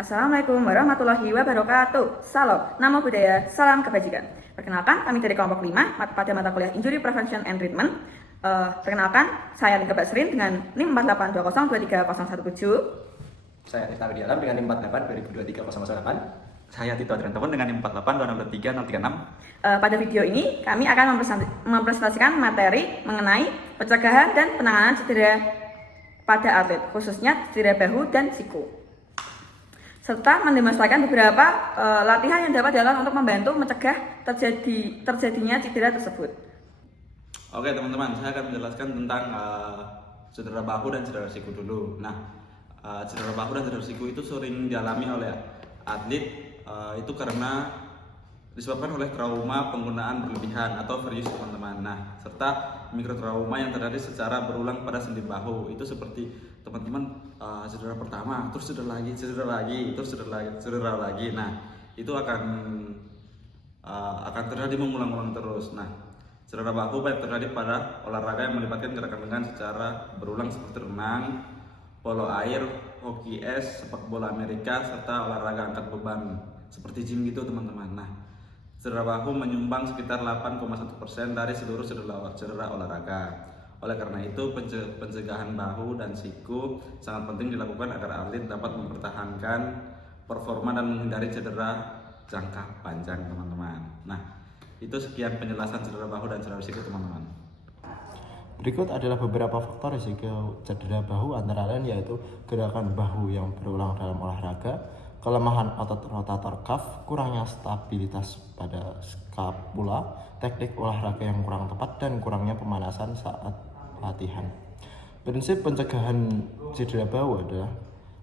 Assalamualaikum warahmatullahi wabarakatuh. Salam, namo budaya, salam kebajikan. Perkenalkan, kami dari kelompok 5 pada mata kuliah Injury Prevention and Treatment. Perkenalkan, saya Linka Basrin dengan NIM 482023017. Saya Rizka Widialam dengan NIM 48 2023 Saya Tito Adrianto dengan NIM 48 2023 Pada video ini, kami akan mempresentasikan materi mengenai pencegahan dan penanganan cedera pada atlet, khususnya cedera bahu dan siku, serta mendemonstrasikan beberapa latihan yang dapat dilakukan untuk membantu mencegah terjadinya cedera tersebut. Oke teman-teman, saya akan menjelaskan tentang cedera bahu dan cedera siku dulu. Nah, cedera bahu dan cedera siku itu sering dialami oleh atlet itu karena disebabkan oleh trauma penggunaan berlebihan atau overuse teman-teman. Nah, serta mikrotrauma yang terjadi secara berulang pada sendi bahu. Itu seperti teman-teman cedera pertama, terus cedera lagi, terus cedera lagi. Nah, itu akan terjadi mengulang-ulang terus. Nah, cedera bahu baik terjadi pada olahraga yang melibatkan gerakan lengan secara berulang seperti renang, polo air, hoki es, sepak bola Amerika, serta olahraga angkat beban seperti gym gitu teman-teman. Nah, cedera bahu menyumbang sekitar 8,1% dari seluruh cedera olahraga. Oleh karena itu, pencegahan bahu dan siku sangat penting dilakukan agar atlet dapat mempertahankan performa dan menghindari cedera jangka panjang teman-teman. Nah, itu sekian penjelasan cedera bahu dan cedera siku teman-teman. Berikut adalah beberapa faktor risiko cedera bahu, antara lain yaitu gerakan bahu yang berulang dalam olahraga, kelemahan otot rotator cuff, kurangnya stabilitas pada skapula, teknik olahraga yang kurang tepat, dan kurangnya pemanasan saat latihan. Prinsip pencegahan cedera bahu adalah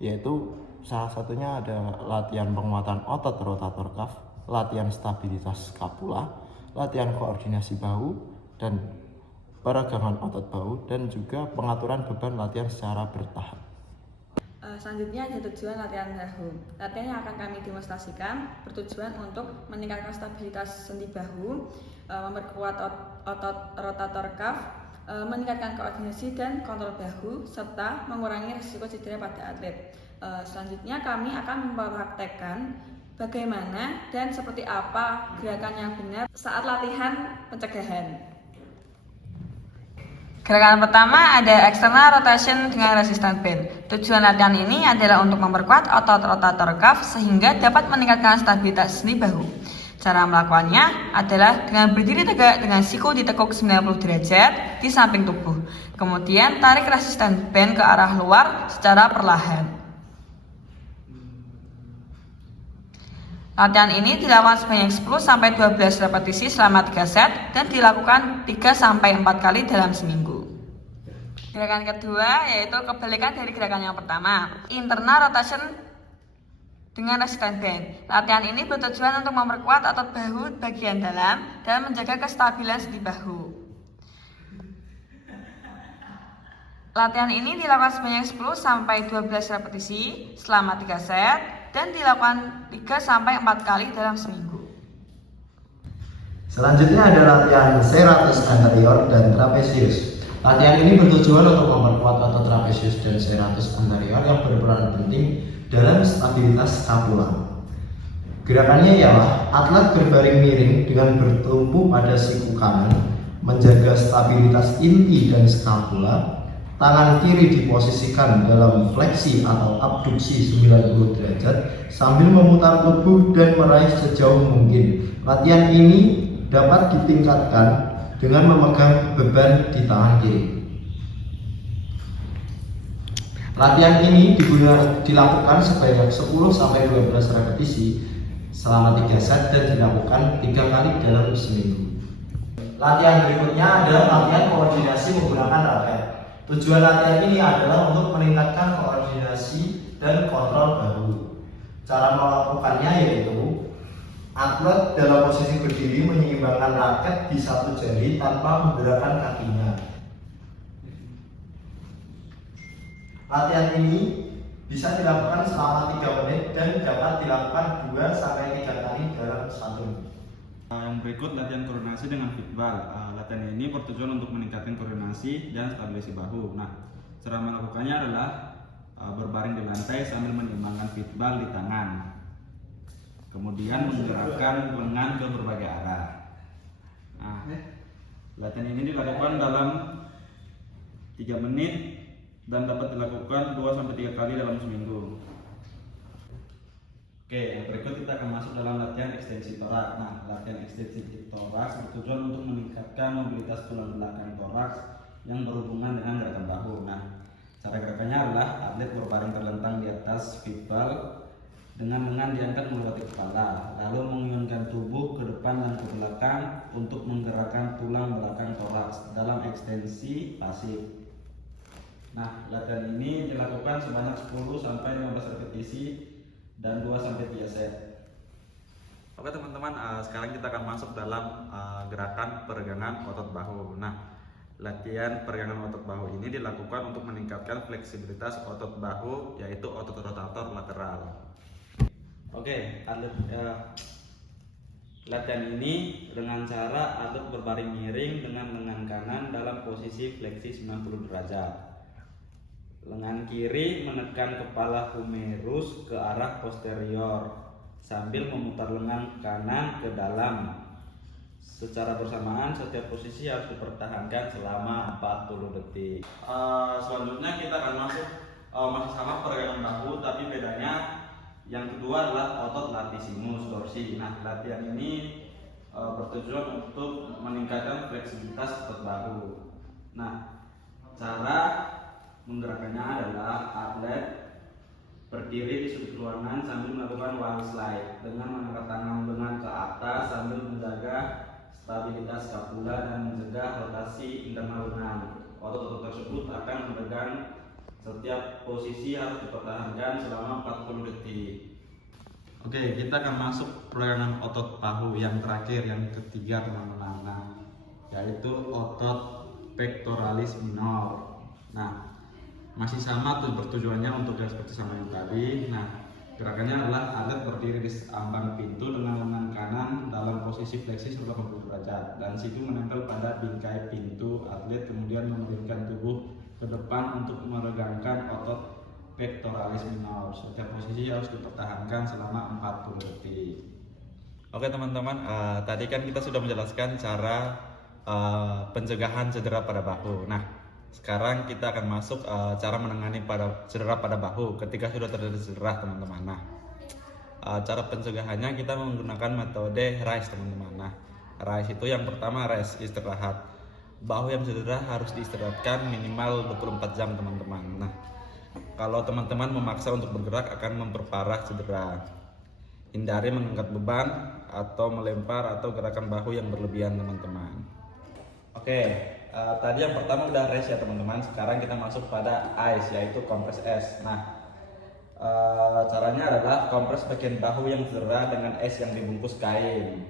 yaitu salah satunya ada latihan penguatan otot rotator cuff, latihan stabilitas skapula, latihan koordinasi bahu dan peregangan otot bahu, dan juga pengaturan beban latihan secara bertahap. Selanjutnya ada tujuan latihan bahu. Latihan yang akan kami demonstrasikan bertujuan untuk meningkatkan stabilitas sendi bahu, memperkuat otot rotator cuff, meningkatkan koordinasi dan kontrol bahu, serta mengurangi risiko cedera pada atlet. Selanjutnya kami akan mempraktekkan bagaimana dan seperti apa gerakan yang benar saat latihan pencegahan. Gerakan pertama ada external rotation dengan resistance band. Tujuan latihan ini adalah untuk memperkuat otot rotator cuff sehingga dapat meningkatkan stabilitas sendi bahu. Cara melakukannya adalah dengan berdiri tegak dengan siku ditekuk 90 derajat di samping tubuh. Kemudian tarik resistance band ke arah luar secara perlahan. Latihan ini dilakukan sebanyak 10-12 repetisi selama 3 set dan dilakukan 3-4 kali dalam seminggu. Gerakan kedua yaitu kebalikan dari gerakan yang pertama, internal rotation dengan resistance band. Latihan ini bertujuan untuk memperkuat otot bahu bagian dalam dan menjaga kestabilan sendi bahu. Latihan ini dilakukan sebanyak 10-12 repetisi selama 3 set dan dilakukan 3-4 kali dalam seminggu. Selanjutnya ada latihan serratus anterior dan trapezius. Latihan ini bertujuan untuk memperkuat otot trapezius dan serratus anterior yang berperan penting dalam stabilitas skapula. Gerakannya ialah atlet berbaring miring dengan bertumpu pada siku kanan, menjaga stabilitas inti dan skapula. Tangan kiri diposisikan dalam fleksi atau abduksi 90 derajat sambil memutar tubuh dan meraih sejauh mungkin. Latihan ini dapat ditingkatkan dengan memegang beban di tangan kiri. Latihan ini dilakukan sebanyak 10-12 repetisi selama 3 set dan dilakukan 3 kali dalam seminggu. Latihan berikutnya adalah latihan koordinasi menggunakan raket. Tujuan latihan ini adalah untuk meningkatkan koordinasi dan kontrol bahu. Cara melakukannya yaitu atlet dalam posisi berdiri menyeimbangkan raket di satu jari tanpa menggerakkan kakinya. Latihan ini bisa dilakukan selama 3 menit dan dapat dilakukan 2-3 kali dalam 1 menit. Yang berikut latihan koordinasi dengan football. Latihan ini bertujuan untuk meningkatkan koordinasi dan stabilisasi bahu. Nah, cara melakukannya adalah berbaring di lantai sambil menyeimbangkan pitball di tangan. Kemudian menggerakkan lengan ke berbagai arah. Nah, latihan ini dilakukan dalam 3 menit dan dapat dilakukan 2-3 kali dalam seminggu. Oke, yang berikut kita akan masuk dalam latihan ekstensi toraks. Nah, latihan ekstensi toraks bertujuan untuk meningkatkan mobilitas tulang belakang toraks yang berhubungan dengan gerakan bahu. Nah, cara gerakannya adalah atlet berbaring terlentang di atas pitball dengan lengan diangkat melewati kepala, lalu mengiunkan tubuh ke depan dan ke belakang untuk menggerakkan tulang belakang toraks dalam ekstensi pasif. Nah, latihan ini dilakukan sebanyak 10-15 repetisi dan 2-3 set. Oke teman-teman, sekarang kita akan masuk dalam gerakan peregangan otot bahu. Nah, latihan peregangan otot bahu ini dilakukan untuk meningkatkan fleksibilitas otot bahu, yaitu otot rotator lateral. Oke, latihan ini dengan cara atlet berbaring miring dengan lengan kanan dalam posisi fleksi 90 derajat. Lengan kiri menekan kepala humerus ke arah posterior sambil memutar lengan kanan ke dalam. Secara bersamaan setiap posisi harus dipertahankan selama 40 detik. Selanjutnya kita akan masuk masih sama peregangan bahu, tapi bedanya yang kedua adalah otot latissimus dorsi. Nah, latihan ini bertujuan untuk meningkatkan fleksibilitas otot bahu. Nah, cara menggerakkannya adalah atlet berdiri di sudut ruangan sambil melakukan wall slide dengan mengangkat tangan lengan ke atas sambil menjaga stabilitas skapula dan mencegah rotasi internal lengan. Otot-otot tersebut akan memegang setiap posisi harus dipertahankan selama 40 detik. Oke, kita akan masuk peregangan otot bahu yang terakhir, yang ketiga teman-teman, yaitu otot pectoralis minor. Nah, masih sama bertujuannya untuk yang seperti sama yang tadi. Nah, gerakannya adalah atlet berdiri di ambang pintu dengan lengan kanan dalam posisi fleksi 180 derajat dan siku menempel pada bingkai pintu. Atlet kemudian memalingkan tubuh ke depan untuk meregangkan otot pectoralis minor. Setiap posisi harus dipertahankan selama 40 detik. Oke teman-teman, tadi kan kita sudah menjelaskan cara pencegahan cedera pada bahu. Nah, sekarang kita akan masuk cara menangani cedera pada bahu ketika sudah terjadi cedera teman-teman. Nah, cara pencegahannya kita menggunakan metode RICE teman-teman. Nah, RICE itu yang pertama rest, istirahat. Bahu yang cedera harus diistirahatkan minimal 24 jam teman-teman. Nah, kalau teman-teman memaksa untuk bergerak akan memperparah cedera. Hindari mengangkat beban atau melempar atau gerakan bahu yang berlebihan teman-teman. Oke, tadi yang pertama udah rest ya teman-teman. Sekarang kita masuk pada ice, yaitu kompres es. Nah, caranya adalah kompres bagian bahu yang cedera dengan es yang dibungkus kain.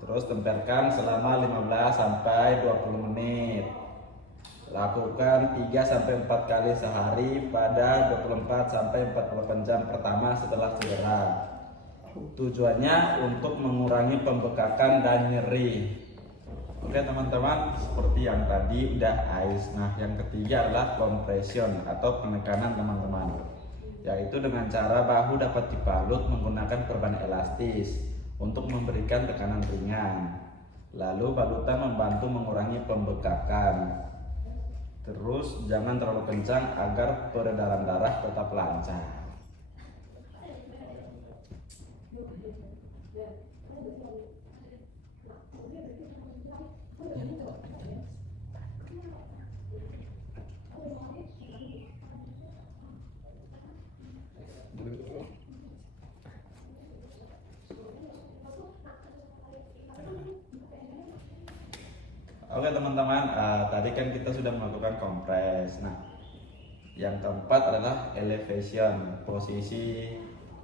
Terus tempelkan selama 15-20 menit. Lakukan 3-4 kali sehari pada 24-48 jam pertama setelah cedera. Tujuannya untuk mengurangi pembekakan dan nyeri. Oke teman-teman, seperti yang tadi udah ice. Nah, yang ketiga adalah compression atau penekanan teman-teman, yaitu dengan cara bahu dapat dibalut menggunakan perban elastis untuk memberikan tekanan ringan. Lalu balutan membantu mengurangi pembekakan. Terus jangan terlalu kencang agar peredaran darah tetap lancar. Oke teman-teman, tadi kan kita sudah melakukan kompres. Nah, yang keempat adalah elevation, posisi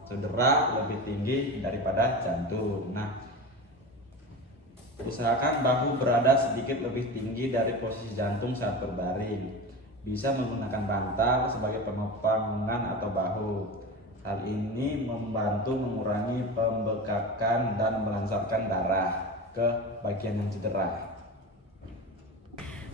cedera lebih tinggi daripada jantung. Nah, usahakan bahu berada sedikit lebih tinggi dari posisi jantung saat berbaring. Bisa menggunakan bantal sebagai penopang lengan atau bahu. Hal ini membantu mengurangi pembekakan dan melancarkan darah ke bagian yang cedera.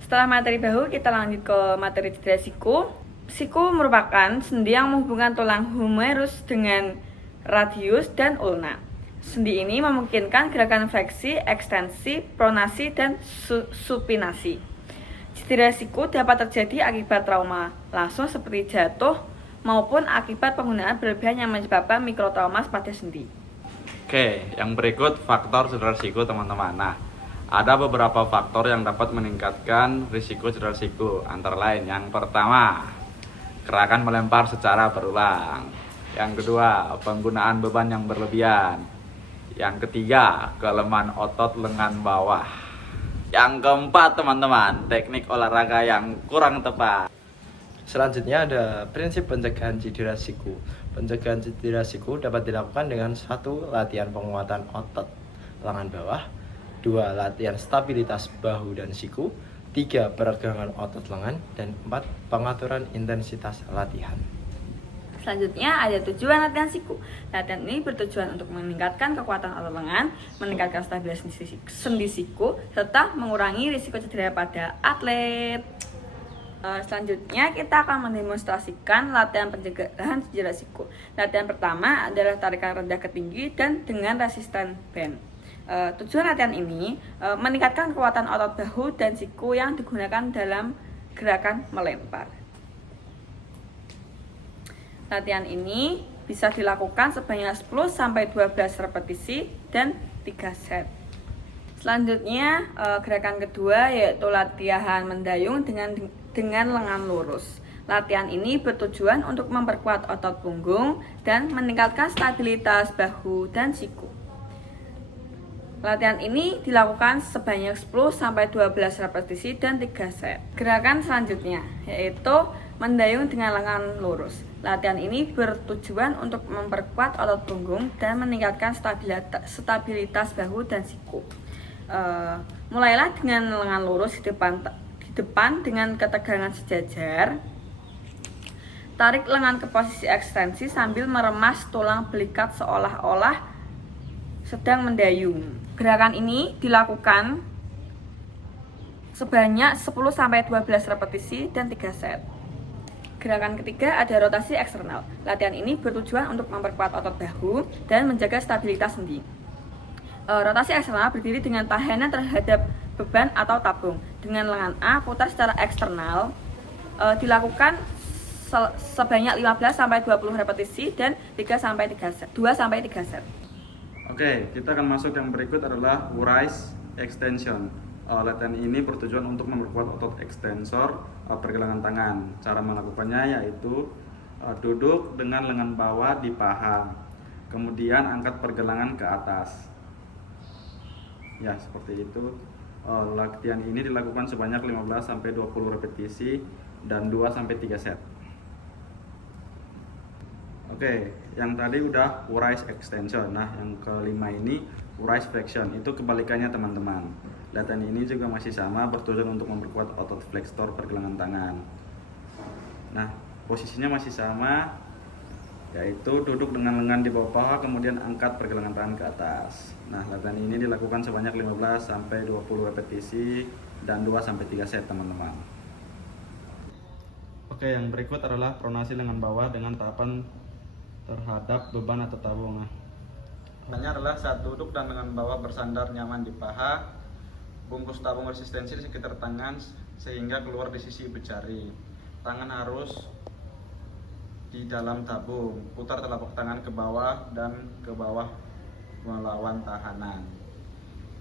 Setelah materi bahu, kita lanjut ke materi cedera siku. Siku merupakan sendi yang menghubungkan tulang humerus dengan radius dan ulna. Sendi ini memungkinkan gerakan fleksi, ekstensi, pronasi, dan supinasi. Cedera siku dapat terjadi akibat trauma langsung seperti jatuh maupun akibat penggunaan berlebihan yang menyebabkan mikrotrauma pada sendi. Oke, yang berikut faktor cedera siku teman-teman. Nah, ada beberapa faktor yang dapat meningkatkan risiko cedera siku. Antara lain, yang pertama, gerakan melempar secara berulang. Yang kedua, penggunaan beban yang berlebihan. Yang ketiga, kelemahan otot lengan bawah. Yang keempat, teman-teman, teknik olahraga yang kurang tepat. Selanjutnya ada prinsip pencegahan cedera siku. Pencegahan cedera siku dapat dilakukan dengan 1. Latihan penguatan otot lengan bawah, 2. Latihan stabilitas bahu dan siku, 3. Peregangan otot lengan, dan 4. Pengaturan intensitas latihan. Selanjutnya ada tujuan latihan siku. Latihan ini bertujuan untuk meningkatkan kekuatan otot lengan, meningkatkan stabilitas sendi siku, serta mengurangi risiko cedera pada atlet. Selanjutnya kita akan mendemonstrasikan latihan pencegahan cedera siku. Latihan pertama adalah tarikan rendah ke tinggi dan dengan resisten band. Tujuan latihan ini meningkatkan kekuatan otot bahu dan siku yang digunakan dalam gerakan melempar. Latihan ini bisa dilakukan sebanyak 10-12 repetisi dan 3 set. Selanjutnya gerakan kedua yaitu latihan mendayung dengan lengan lurus. Latihan ini bertujuan untuk memperkuat otot punggung dan meningkatkan stabilitas bahu dan siku. Latihan ini dilakukan sebanyak 10-12 repetisi dan 3 set. Gerakan selanjutnya yaitu mendayung dengan lengan lurus. Latihan ini bertujuan untuk memperkuat otot punggung dan meningkatkan stabilitas bahu dan siku. Mulailah dengan lengan lurus di depan dengan ketegangan sejajar. Tarik lengan ke posisi ekstensi sambil meremas tulang belikat seolah-olah sedang mendayung. Gerakan ini dilakukan sebanyak 10-12 repetisi dan 3 set. Gerakan ketiga ada rotasi eksternal. Latihan ini bertujuan untuk memperkuat otot bahu dan menjaga stabilitas sendi. Rotasi eksternal berdiri dengan tahanan terhadap beban atau tabung. Dengan lengan A putar secara eksternal, dilakukan sebanyak 15-20 repetisi dan 2-3 set. Oke, kita akan masuk yang berikut adalah rise extension. Latihan ini bertujuan untuk memperkuat otot ekstensor pergelangan tangan. Cara melakukannya yaitu duduk dengan lengan bawah di paha, kemudian angkat pergelangan ke atas. Ya, seperti itu. Latihan ini dilakukan sebanyak 15-20 repetisi dan 2-3 set. Oke, yang tadi udah rise extension. Nah, yang kelima ini rise flexion. Itu kebalikannya, teman-teman. Latihan ini juga masih sama, bertujuan untuk memperkuat otot flexor pergelangan tangan. Nah, posisinya masih sama, yaitu duduk dengan lengan di bawah paha, kemudian angkat pergelangan tangan ke atas. Nah, latihan ini dilakukan sebanyak 15-20 repetisi dan 2-3 set, teman-teman. Oke, yang berikut adalah pronasi lengan bawah dengan tahapan terhadap beban atau tabung. Nah, adalah saat duduk dan lengan bawah bersandar nyaman di paha, bungkus tabung resistensi di sekitar tangan sehingga keluar di sisi ibu jari. Tangan harus di dalam tabung. Putar telapak tangan ke bawah dan ke bawah melawan tahanan.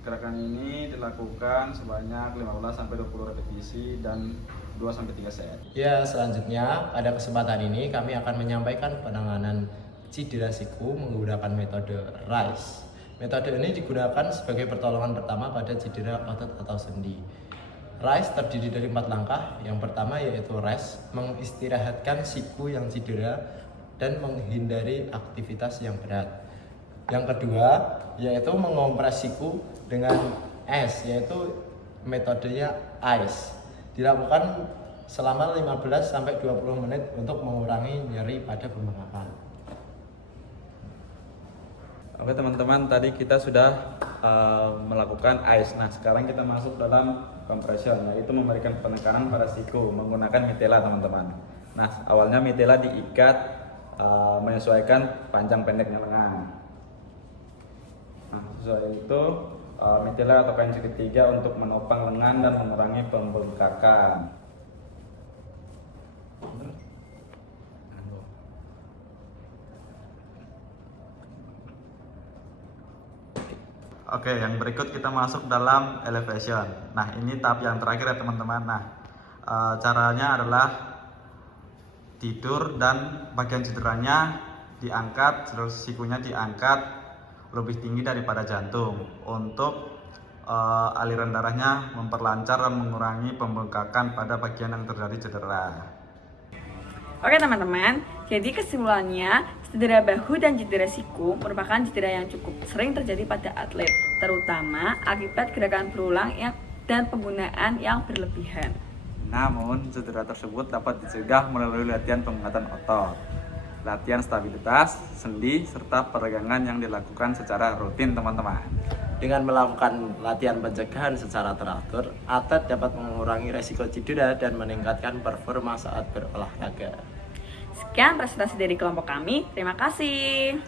Gerakan ini dilakukan sebanyak 15-20 repetisi dan 2-3 set. Ya, selanjutnya pada kesempatan ini kami akan menyampaikan penanganan cedera siku menggunakan metode RISE. Metode ini digunakan sebagai pertolongan pertama pada cedera otot atau sendi. RISE terdiri dari 4 langkah. Yang pertama yaitu rest, mengistirahatkan siku yang cedera dan menghindari aktivitas yang berat. Yang kedua yaitu mengompres siku dengan S, yaitu metodenya ICE. Dilakukan selama 15-20 menit untuk mengurangi nyeri pada pembengkakan. Oke, teman-teman, tadi kita sudah melakukan ICE. Nah, sekarang kita masuk dalam compression, yaitu memberikan penekanan pada siku menggunakan mitela, teman-teman. Nah, awalnya mitila diikat menyesuaikan panjang pendeknya lengan. Nah, sesuai itu mitila atau kain segitiga untuk menopang lengan dan mengurangi pembengkakan. Oke, yang berikut kita masuk dalam elevation. Nah, ini tahap yang terakhir ya teman-teman. Nah, caranya adalah tidur dan bagian cederanya diangkat, terus sikunya diangkat lebih tinggi daripada jantung untuk aliran darahnya memperlancar dan mengurangi pembengkakan pada bagian yang terjadi cedera. Oke teman-teman, jadi kesimpulannya cedera bahu dan cedera siku merupakan cedera yang cukup sering terjadi pada atlet, terutama akibat gerakan berulang dan penggunaan yang berlebihan. Namun, cedera tersebut dapat dicegah melalui latihan penguatan otot, latihan stabilitas, sendi, serta peregangan yang dilakukan secara rutin teman-teman. Dengan melakukan latihan pencegahan secara teratur, atlet dapat mengurangi resiko cedera dan meningkatkan performa saat berolahraga. Sekian presentasi dari kelompok kami, terima kasih.